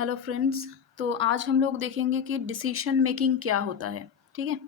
Hello friends. तो आज हम लोग देखेंगे कि डिसीशन मेकिंग क्या होता है। ठीक है।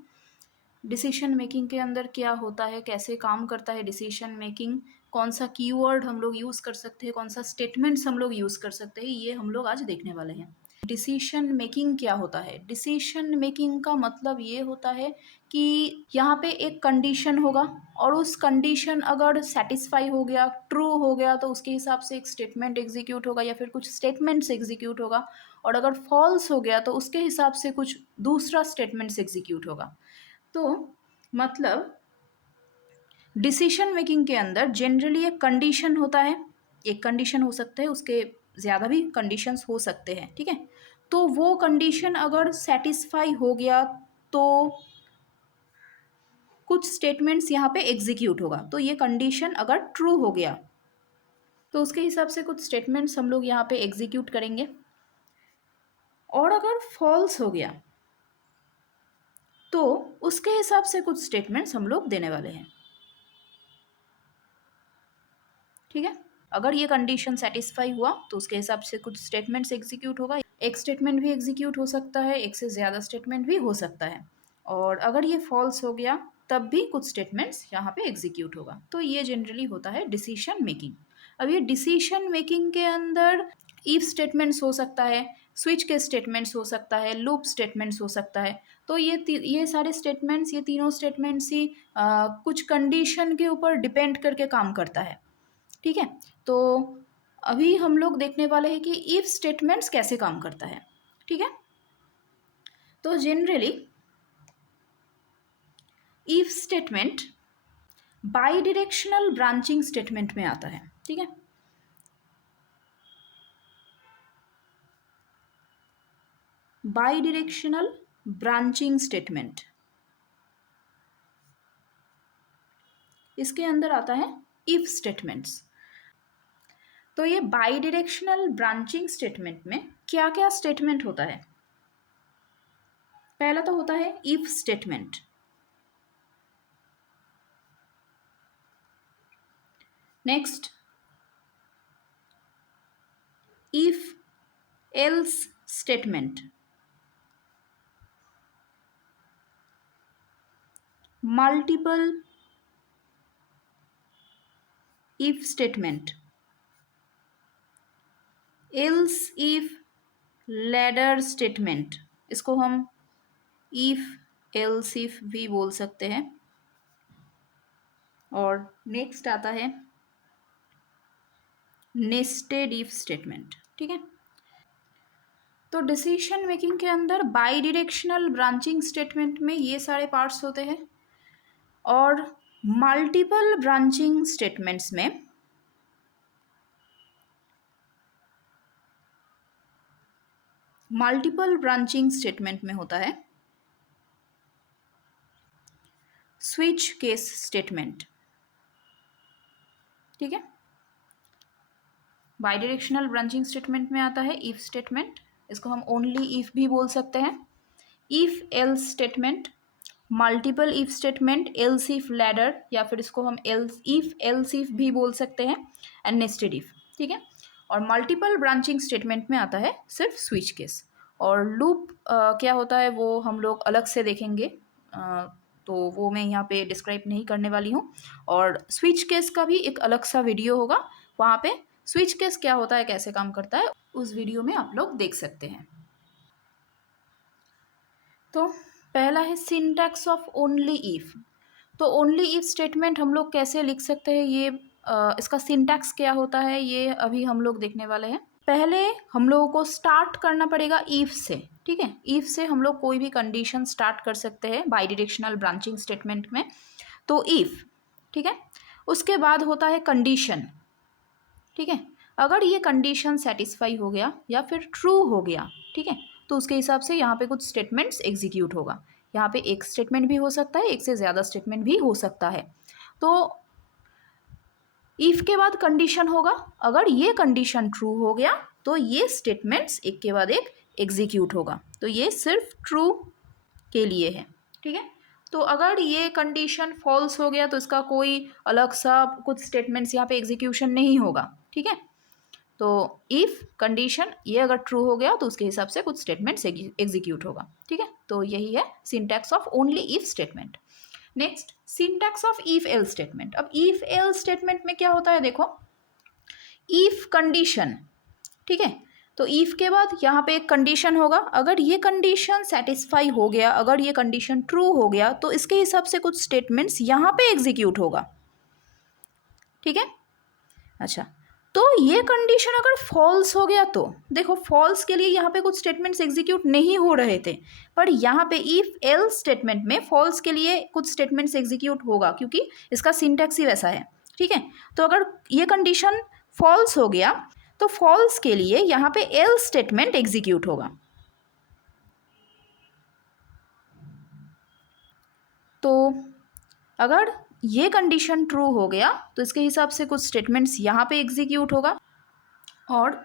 डिसीशन मेकिंग के अंदर क्या होता है, कैसे काम करता है डिसीशन मेकिंग, कौन सा कीवर्ड हम लोग यूज़ कर सकते हैं, कौन सा स्टेटमेंट्स हम लोग यूज़ कर सकते हैं, ये हम लोग आज देखने वाले हैं। डिसीशन मेकिंग क्या होता है? डिसीशन मेकिंग का मतलब ये होता है कि यहाँ पे एक कंडीशन होगा और उस कंडीशन अगर सेटिस्फाई हो गया, ट्रू हो गया, तो उसके हिसाब से एक स्टेटमेंट एग्जीक्यूट होगा या फिर कुछ स्टेटमेंट्स एग्जीक्यूट होगा। और अगर फॉल्स हो गया तो उसके हिसाब से कुछ दूसरा स्टेटमेंट्स एग्जीक्यूट होगा। तो मतलब डिसीशन मेकिंग के अंदर जनरली एक कंडीशन होता है। एक कंडीशन हो सकता है, उसके ज़्यादा भी कंडीशंस हो सकते हैं। ठीक है। तो वो कंडीशन अगर सेटिस्फाई हो गया तो कुछ स्टेटमेंट्स यहाँ पे एग्जीक्यूट होगा। तो ये कंडीशन अगर ट्रू हो गया तो उसके हिसाब से कुछ स्टेटमेंट्स हम लोग यहाँ पे एग्जीक्यूट करेंगे। और अगर फॉल्स हो गया तो उसके हिसाब से कुछ स्टेटमेंट्स हम लोग देने वाले हैं। ठीक है। अगर ये कंडीशन सेटिस्फाई हुआ तो उसके हिसाब से कुछ स्टेटमेंट्स एग्जीक्यूट होगा। एक स्टेटमेंट भी एग्जीक्यूट हो सकता है, एक से ज़्यादा स्टेटमेंट भी हो सकता है। और अगर ये फॉल्स हो गया तब भी कुछ स्टेटमेंट्स यहाँ पे एग्जीक्यूट होगा। तो ये जनरली होता है डिसीशन मेकिंग। अब ये डिसीशन मेकिंग के अंदर इफ स्टेटमेंट्स हो सकता है, स्विच के स्टेटमेंट्स हो सकता है, लूप स्टेटमेंट्स हो सकता है। तो ये सारे स्टेटमेंट्स, ये तीनों स्टेटमेंट्स ही कुछ कंडीशन के ऊपर डिपेंड करके काम करता है। ठीक है। तो अभी हम लोग देखने वाले हैं कि इफ स्टेटमेंट्स कैसे काम करता है। ठीक है। तो generally if statement by directional branching statement में आता है। ठीक है। बाई डायरेक्शनल ब्रांचिंग स्टेटमेंट, इसके अंदर आता है इफ स्टेटमेंट्स। तो ये बाई डायरेक्शनल ब्रांचिंग स्टेटमेंट में क्या क्या स्टेटमेंट होता है? पहला तो होता है if statement. Next if else statement. Multiple if statement, else if ladder statement, इसको हम इफ एल्स इफ भी बोल सकते हैं। और नेक्स्ट आता है नेस्टेड इफ स्टेटमेंट। ठीक है। तो डिसीजन मेकिंग के अंदर बाई डायरेक्शनल ब्रांचिंग स्टेटमेंट में ये सारे पार्ट्स होते हैं। और मल्टीपल ब्रांचिंग स्टेटमेंट्स में होता है स्विच केस स्टेटमेंट। ठीक है। बाई डायरेक्शनल ब्रांचिंग स्टेटमेंट में आता है इफ स्टेटमेंट, इसको हम ओनली इफ भी बोल सकते हैं। If else statement, multiple if statement, else if ladder, या फिर इसको हम एल्स इफ भी बोल सकते हैं, एंड नेस्टेड इफ। ठीक है। और मल्टीपल ब्रांचिंग स्टेटमेंट में आता है सिर्फ स्विच केस। और लूप क्या होता है वो हम लोग अलग से देखेंगे। तो वो मैं यहाँ पे डिस्क्राइब नहीं करने वाली हूँ। और स्विच केस का भी एक अलग सा वीडियो होगा, वहाँ पे स्विच केस क्या होता है, कैसे काम करता है, उस वीडियो में आप लोग देख सकते हैं। तो पहला है सिंटैक्स ऑफ ओनली इफ। तो ओनली इफ स्टेटमेंट हम लोग कैसे लिख सकते हैं, ये इसका सिंटैक्स क्या होता है, ये अभी हम लोग देखने वाले हैं। पहले हम लोगों को स्टार्ट करना पड़ेगा इफ से। ठीक है। इफ से हम लोग कोई भी कंडीशन स्टार्ट कर सकते हैं बाई डायरेक्शनल ब्रांचिंग स्टेटमेंट में। तो इफ, ठीक है, उसके बाद होता है कंडीशन। ठीक है। अगर ये कंडीशन सेटिस्फाई हो गया या फिर ट्रू हो गया, ठीक है, तो उसके हिसाब से यहाँ पे कुछ स्टेटमेंट्स एग्जीक्यूट होगा। यहाँ पे एक स्टेटमेंट भी हो सकता है, एक से ज़्यादा स्टेटमेंट भी हो सकता है। तो इफ के बाद कंडीशन होगा, अगर ये कंडीशन ट्रू हो गया तो ये स्टेटमेंट्स एक के बाद एक एग्जीक्यूट होगा। तो ये सिर्फ ट्रू के लिए है। ठीक है। तो अगर ये कंडीशन फॉल्स हो गया तो इसका कोई अलग सा कुछ स्टेटमेंट्स यहाँ पे एग्जीक्यूशन नहीं होगा। ठीक है। तो इफ़ कंडीशन ये अगर ट्रू हो गया तो उसके हिसाब से कुछ स्टेटमेंट्स एग्जीक्यूट होगा, ठीक है। तो यही है syntax of only if statement. Next, syntax of if L statement. अब इफ एल स्टेटमेंट में क्या होता है, देखो, इफ कंडीशन, ठीक है। तो इफ के बाद यहाँ पे एक कंडीशन होगा, अगर ये कंडीशन सेटिस्फाई हो गया, अगर ये कंडीशन ट्रू हो गया तो इसके हिसाब से कुछ स्टेटमेंट्स यहाँ पे एग्जीक्यूट होगा, ठीक है। अच्छा, तो ये कंडीशन अगर फॉल्स हो गया तो देखो, फॉल्स के लिए यहाँ पे कुछ स्टेटमेंट्स एग्जीक्यूट नहीं हो रहे थे, पर यहाँ पे इफ एल स्टेटमेंट में फॉल्स के लिए कुछ स्टेटमेंट्स एग्जीक्यूट होगा, क्योंकि इसका सिंटैक्स ही वैसा है, ठीक है। तो अगर ये कंडीशन फॉल्स हो गया तो फॉल्स के लिए यहाँ पे एल स्टेटमेंट एग्जीक्यूट होगा। तो अगर ये कंडीशन ट्रू हो गया तो इसके हिसाब से कुछ स्टेटमेंट्स यहाँ पे एग्जीक्यूट होगा, और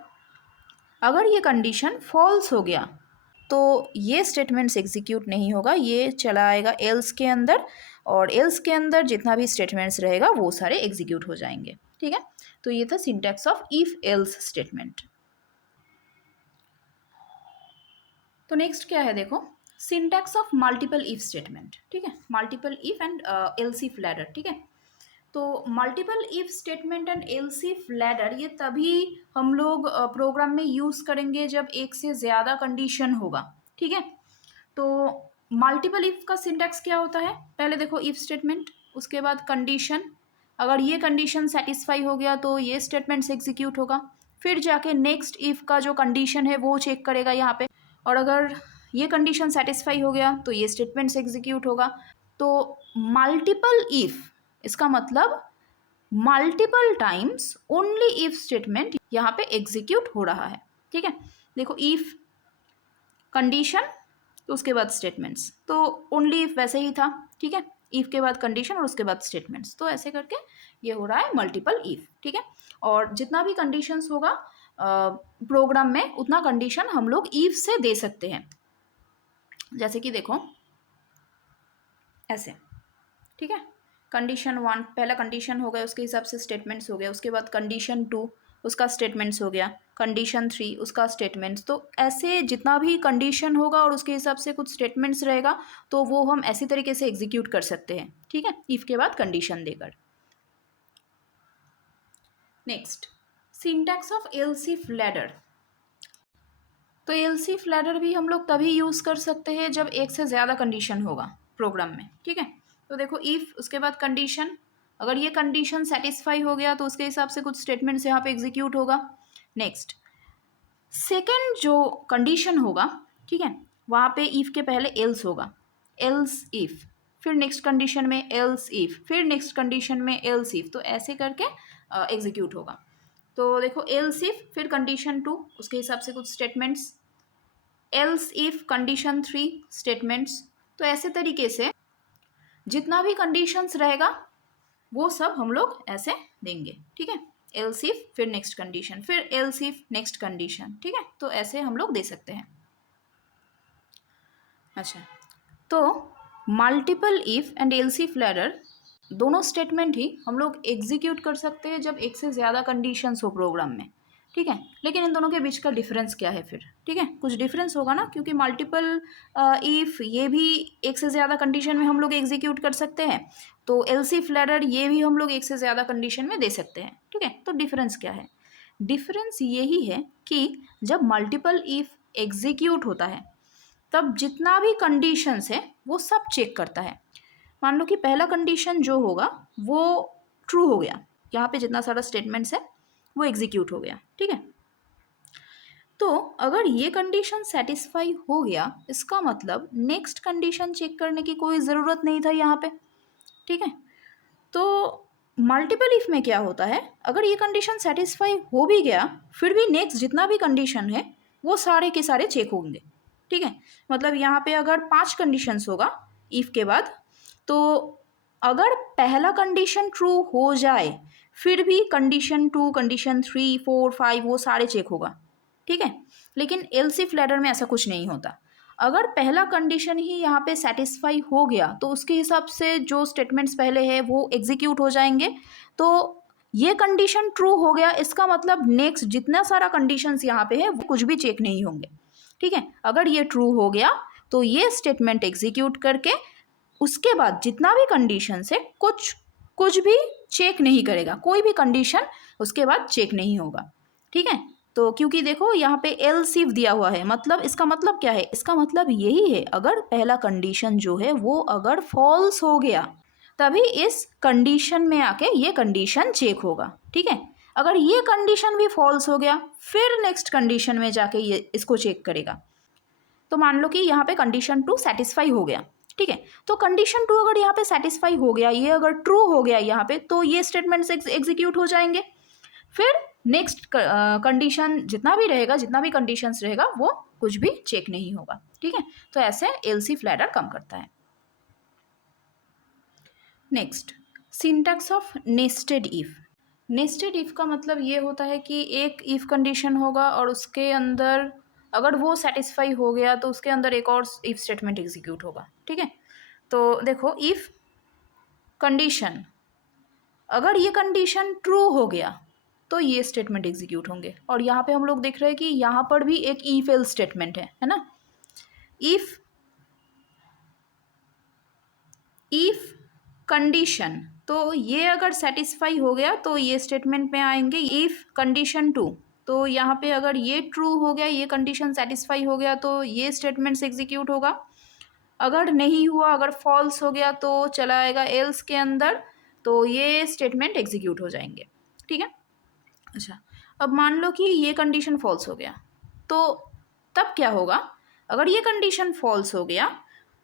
अगर ये कंडीशन फॉल्स हो गया तो ये स्टेटमेंट्स एग्जीक्यूट नहीं होगा, ये चला आएगा एल्स के अंदर, और एल्स के अंदर जितना भी स्टेटमेंट्स रहेगा वो सारे एग्जीक्यूट हो जाएंगे, ठीक है। तो ये था syntax of if else statement. तो नेक्स्ट क्या है, देखो, syntax of multiple if statement, ठीक है। Multiple if and else if ladder, ठीक है। तो multiple if statement and else if ladder ये तभी हम लोग प्रोग्राम में यूज़ करेंगे जब एक से ज़्यादा कंडीशन होगा, ठीक है। तो मल्टीपल इफ का सिंटैक्स क्या होता है, पहले देखो इफ स्टेटमेंट, उसके बाद कंडीशन, अगर ये कंडीशन सेटिस्फाई हो गया तो ये स्टेटमेंट्स एग्जीक्यूट होगा, फिर जाके नेक्स्ट इफ का जो कंडीशन है वो चेक करेगा यहाँ पे, और अगर ये कंडीशन सेटिस्फाई हो गया तो ये स्टेटमेंट्स एग्जीक्यूट होगा। तो मल्टीपल इफ, इसका मतलब multiple times only if statement यहाँ पे एग्जीक्यूट हो रहा है, ठीक है। देखो, इफ कंडीशन तो उसके बाद स्टेटमेंट्स, तो ओनली इफ वैसे ही था, ठीक है। इफ के बाद कंडीशन और उसके बाद स्टेटमेंट्स, तो ऐसे करके ये हो रहा है मल्टीपल इफ, ठीक है। और जितना भी कंडीशंस होगा प्रोग्राम में उतना कंडीशन हम लोग इफ से दे सकते हैं, जैसे कि देखो ऐसे, ठीक है। कंडीशन 1 पहला कंडीशन हो गया, उसके हिसाब से स्टेटमेंट्स हो गया, उसके बाद कंडीशन 2 उसका स्टेटमेंट्स हो गया, कंडीशन 3 उसका स्टेटमेंट्स, तो ऐसे जितना भी कंडीशन होगा और उसके हिसाब से कुछ स्टेटमेंट्स रहेगा तो वो हम ऐसी तरीके से एग्जीक्यूट कर सकते हैं, ठीक है, इफ के बाद कंडीशन देकर। Next, syntax of else if ladder. तो एल्स इफ लैडर भी हम लोग तभी यूज़ कर सकते हैं जब एक से ज़्यादा कंडीशन होगा प्रोग्राम में, ठीक है। तो देखो, इफ़ उसके बाद कंडीशन, अगर ये कंडीशन सेटिस्फाई हो गया तो उसके हिसाब से कुछ स्टेटमेंट्स यहाँ पे एग्जीक्यूट होगा। नेक्स्ट, सेकेंड जो कंडीशन होगा, ठीक है, वहाँ पे इफ़ के पहले एल्स होगा, एल्स इफ़, फिर नेक्स्ट कंडीशन में एल्स इफ़, फिर नेक्स्ट कंडीशन में एल्स इफ़, तो ऐसे करके एग्जीक्यूट होगा। तो देखो, एल्स इफ़ फिर कंडीशन 2 उसके हिसाब से कुछ statements, else if condition 3 statements, तो ऐसे तरीके से जितना भी कंडीशंस रहेगा वो सब हम लोग ऐसे देंगे, ठीक है। एल्स इफ फिर नेक्स्ट कंडीशन, फिर एल्स इफ नेक्स्ट कंडीशन, ठीक है। तो ऐसे हम लोग दे सकते हैं। अच्छा, तो multiple if and else if ladder दोनों स्टेटमेंट ही हम लोग एग्जीक्यूट कर सकते हैं जब एक से ज़्यादा कंडीशंस हो प्रोग्राम में, ठीक है। लेकिन इन दोनों के बीच का डिफरेंस क्या है फिर, ठीक है, कुछ डिफरेंस होगा ना, क्योंकि मल्टीपल इफ़ ये भी एक से ज़्यादा कंडीशन में हम लोग एग्जीक्यूट कर सकते हैं, तो एल्स इफ लैडर ये भी हम लोग एक से ज़्यादा कंडीशन में दे सकते हैं, ठीक है। तो डिफरेंस क्या है, डिफरेंस यही है कि जब मल्टीपल इफ़ एग्जीक्यूट होता है तब जितना भी कंडीशंस है वो सब चेक करता है। मान लो कि पहला कंडीशन जो होगा वो ट्रू हो गया, यहाँ पे जितना सारा स्टेटमेंट्स है वो एग्जीक्यूट हो गया, ठीक है। तो अगर ये कंडीशन सेटिस्फाई हो गया, इसका मतलब नेक्स्ट कंडीशन चेक करने की कोई ज़रूरत नहीं था यहाँ पे, ठीक है। तो मल्टीपल इफ में क्या होता है, अगर ये कंडीशन सेटिस्फाई हो भी गया फिर भी नेक्स्ट जितना भी कंडीशन है वो सारे के सारे चेक होंगे, ठीक है। मतलब यहाँ पे अगर 5 कंडीशंस होगा इफ के बाद, तो अगर पहला कंडीशन ट्रू हो जाए फिर भी कंडीशन 2 कंडीशन 3 4 5 वो सारे चेक होगा, ठीक है। लेकिन एल्स इफ लैडर में ऐसा कुछ नहीं होता, अगर पहला कंडीशन ही यहाँ पे सेटिस्फाई हो गया तो उसके हिसाब से जो स्टेटमेंट्स पहले है वो एग्जीक्यूट हो जाएंगे। तो ये कंडीशन ट्रू हो गया, इसका मतलब नेक्स्ट जितना सारा कंडीशंस यहाँ पे है वो कुछ भी चेक नहीं होंगे, ठीक है। अगर ये ट्रू हो गया तो ये स्टेटमेंट एग्जीक्यूट करके उसके बाद जितना भी कंडीशन है कुछ भी चेक नहीं करेगा, कोई भी कंडीशन उसके बाद चेक नहीं होगा, ठीक है। तो क्योंकि देखो यहाँ पे एल्स इफ दिया हुआ है, मतलब इसका मतलब क्या है, इसका मतलब यही है अगर पहला कंडीशन जो है वो अगर फॉल्स हो गया तभी इस कंडीशन में आके ये कंडीशन चेक होगा, ठीक है। अगर ये कंडीशन भी फॉल्स हो गया फिर नेक्स्ट कंडीशन में जाके ये इसको चेक करेगा। तो मान लो कि यहाँ पे कंडीशन 2 सेटिस्फाई हो गया, ठीक है। तो कंडीशन 2 अगर यहाँ पे सेटिस्फाई हो गया, ये अगर ट्रू हो गया यहाँ पे, तो ये स्टेटमेंट्स एग्जीक्यूट हो जाएंगे। फिर नेक्स्ट कंडीशन जितना भी रहेगा, जितना भी कंडीशंस रहेगा वो कुछ भी चेक नहीं होगा, ठीक है। तो ऐसे एल्स इफ लैडर काम करता है। Next, syntax of nested if. Nested if का मतलब ये होता है कि एक इफ कंडीशन होगा और उसके अंदर अगर वो सेटिस्फाई हो गया तो उसके अंदर एक और इफ स्टेटमेंट एग्जीक्यूट होगा, ठीक है। तो देखो, इफ कंडीशन, अगर ये कंडीशन ट्रू हो गया तो ये स्टेटमेंट एग्जीक्यूट होंगे। और यहाँ पे हम लोग देख रहे हैं कि यहाँ पर भी एक इफ एल्स स्टेटमेंट है ना। इफ कंडीशन, तो ये अगर सेटिस्फाई हो गया तो ये स्टेटमेंट में आएंगे। इफ कंडीशन 2, तो यहाँ पे अगर ये ट्रू हो गया, ये कंडीशन सेटिस्फाई हो गया तो ये स्टेटमेंट्स एग्जीक्यूट होगा। अगर नहीं हुआ, अगर फॉल्स हो गया तो चला आएगा एल्स के अंदर, तो ये स्टेटमेंट एग्जीक्यूट हो जाएंगे, ठीक है। अच्छा, अब मान लो कि ये कंडीशन फॉल्स हो गया, तो तब क्या होगा। अगर ये कंडीशन फॉल्स हो गया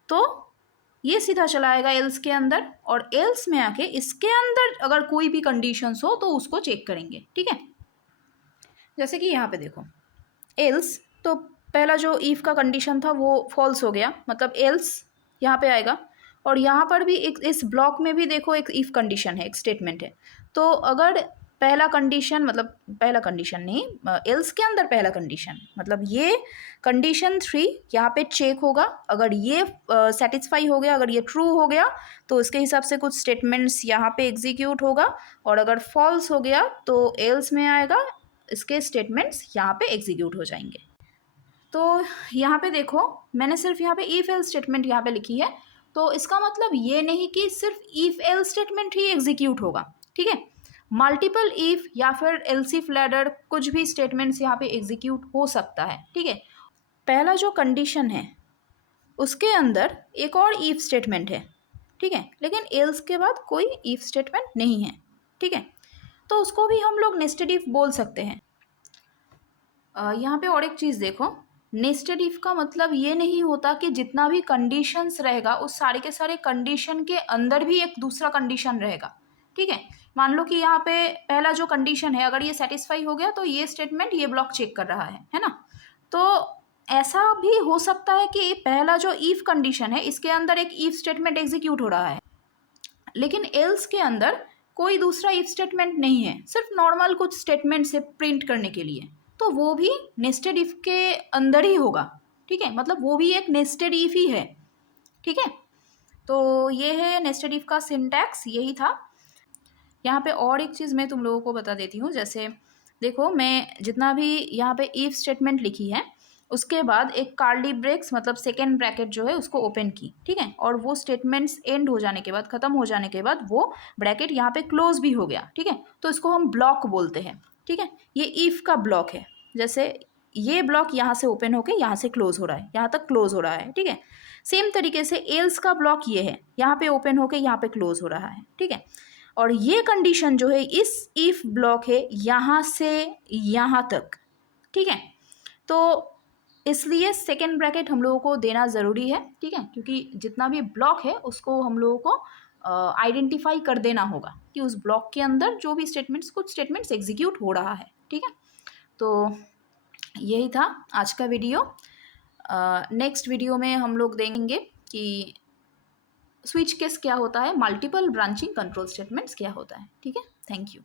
तो ये सीधा चला आएगा एल्स के अंदर, और एल्स में आके इसके अंदर अगर कोई भी कंडीशंस हो तो उसको चेक करेंगे, ठीक है। जैसे कि यहाँ पे देखो, एल्स, तो पहला जो ईफ का कंडीशन था वो फॉल्स हो गया, मतलब एल्स यहाँ पे आएगा। और यहाँ पर भी एक इस ब्लॉक में भी देखो एक इफ कंडीशन है, एक स्टेटमेंट है। तो अगर पहला कंडीशन, मतलब पहला कंडीशन नहीं, एल्स के अंदर पहला कंडीशन, मतलब ये कंडीशन 3 यहाँ पे चेक होगा। अगर ये सेटिस्फाई हो गया, अगर ये ट्रू हो गया तो इसके हिसाब से कुछ स्टेटमेंट्स यहाँ पे एग्जीक्यूट होगा। और अगर फॉल्स हो गया तो एल्स में आएगा, इसके स्टेटमेंट्स यहाँ पे एग्जीक्यूट हो जाएंगे। तो यहाँ पे देखो, मैंने सिर्फ यहाँ पे इफ एल्स स्टेटमेंट यहाँ पे लिखी है, तो इसका मतलब ये नहीं कि सिर्फ if else statement he execute होगा, ठीक है। मल्टीपल इफ या फिर एल्स इफ लैडर, कुछ भी स्टेटमेंट्स यहाँ पे एग्जीक्यूट हो सकता है, ठीक है। पहला जो कंडीशन है उसके अंदर एक और इफ स्टेटमेंट है, ठीक है, लेकिन एल्स के बाद कोई इफ स्टेटमेंट नहीं है, ठीक है। तो उसको भी हम लोग नेस्टेड इफ बोल सकते हैं। यहाँ पे और एक चीज़ देखो, नेस्टेड इफ का मतलब ये नहीं होता कि जितना भी कंडीशंस रहेगा उस सारे के सारे कंडीशन के अंदर भी एक दूसरा कंडीशन रहेगा, ठीक है। मान लो कि यहाँ पे पहला जो कंडीशन है अगर ये सेटिस्फाई हो गया तो ये स्टेटमेंट ये ब्लॉक चेक कर रहा है ना। तो ऐसा भी हो सकता है कि पहला जो इफ कंडीशन है इसके अंदर एक इफ स्टेटमेंट एग्जीक्यूट हो रहा है, लेकिन एल्स के अंदर कोई दूसरा इफ स्टेटमेंट नहीं है, सिर्फ नॉर्मल कुछ स्टेटमेंट से प्रिंट करने के लिए, तो वो भी नेस्टेड इफ के अंदर ही होगा, ठीक है। मतलब वो भी एक नेस्टेड इफ ही है, ठीक है। तो ये है नेस्टेड इफ का सिंटैक्स, यही था। यहाँ पे और एक चीज़ मैं तुम लोगों को बता देती हूँ। जैसे देखो, मैं जितना भी यहाँ पे इफ स्टेटमेंट लिखी है उसके बाद एक कार्ली ब्रेक्स, मतलब सेकेंड ब्रैकेट जो है उसको ओपन की, ठीक है। और वो स्टेटमेंट्स एंड हो जाने के बाद, ख़त्म हो जाने के बाद वो ब्रैकेट यहाँ पे क्लोज भी हो गया, ठीक है। तो इसको हम ब्लॉक बोलते हैं, ठीक है। ये इफ का ब्लॉक है। जैसे ये ब्लॉक यहाँ से ओपन होके यहाँ से क्लोज हो रहा है, यहाँ तक क्लोज हो रहा है, ठीक है। सेम तरीके से एल्स का ब्लॉक ये है, यहाँ पे ओपन होके यहाँ पे क्लोज हो रहा है, ठीक है। और ये कंडीशन जो है इस इफ ब्लॉक है यहाँ से यहाँ तक, ठीक है। तो इसलिए सेकेंड ब्रैकेट हम लोगों को देना ज़रूरी है, ठीक है, क्योंकि जितना भी ब्लॉक है उसको हम लोगों को आइडेंटिफाई कर देना होगा कि उस ब्लॉक के अंदर जो भी स्टेटमेंट्स, कुछ स्टेटमेंट्स एग्जीक्यूट हो रहा है, ठीक है। तो यही था आज का वीडियो। नेक्स्ट वीडियो में हम लोग देखेंगे कि स्विच केस क्या होता है, मल्टीपल ब्रांचिंग कंट्रोल स्टेटमेंट्स क्या होता है, ठीक है। Thank you.